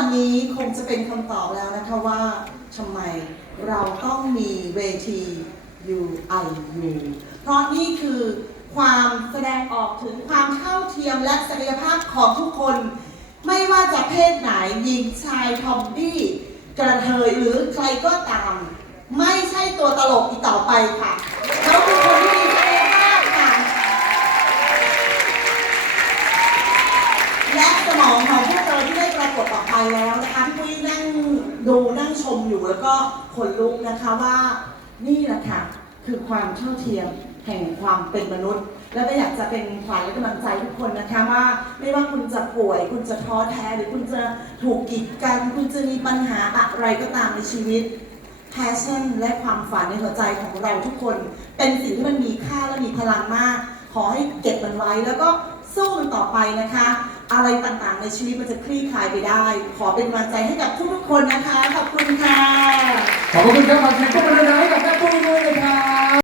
วันนี้คงจะเป็นคำตอบแล้วนะคะว่าทำไมเราต้องมีเวที UIU เพราะนี่คือความแสดงออกถึงความเท่าเทียมและศักยภาพของทุกคน ไม่ว่าจะเพศไหนหญิงชายทอมดี้กระเทยหรือใครก็ตาม ไม่ใช่ตัวตลกอีกต่อไปค่ะเขาคือคนที่มีศักยภาพค่ะและสมองของ ดูนั่งชมอยู่แล้วก็ขนลุกนะคะว่านี่แหละค่ะคือความเท่าเทียมแห่งความเป็นมนุษย์ และก็อยากจะเป็นขวัญและกำลังใจทุกคนนะคะว่าไม่ว่าคุณจะป่วย คุณจะท้อแท้ หรือคุณจะถูกกีดกันคุณจะมีปัญหาอะไรก็ตามในชีวิต passion และความฝันในหัวใจของเราทุกคน เป็นสิ่งที่มันมีค่าและมีพลังมาก ขอให้เก็บมันไว้แล้วก็สู้มันต่อไปนะคะ อะไรต่างๆ ในชีวิตมันจะคลี่คลายไปได้ ขอเป็นกำลังใจให้กับทุกๆคนนะคะ ขอบคุณค่ะ ขอบคุณครับขอเสียงปรบมือ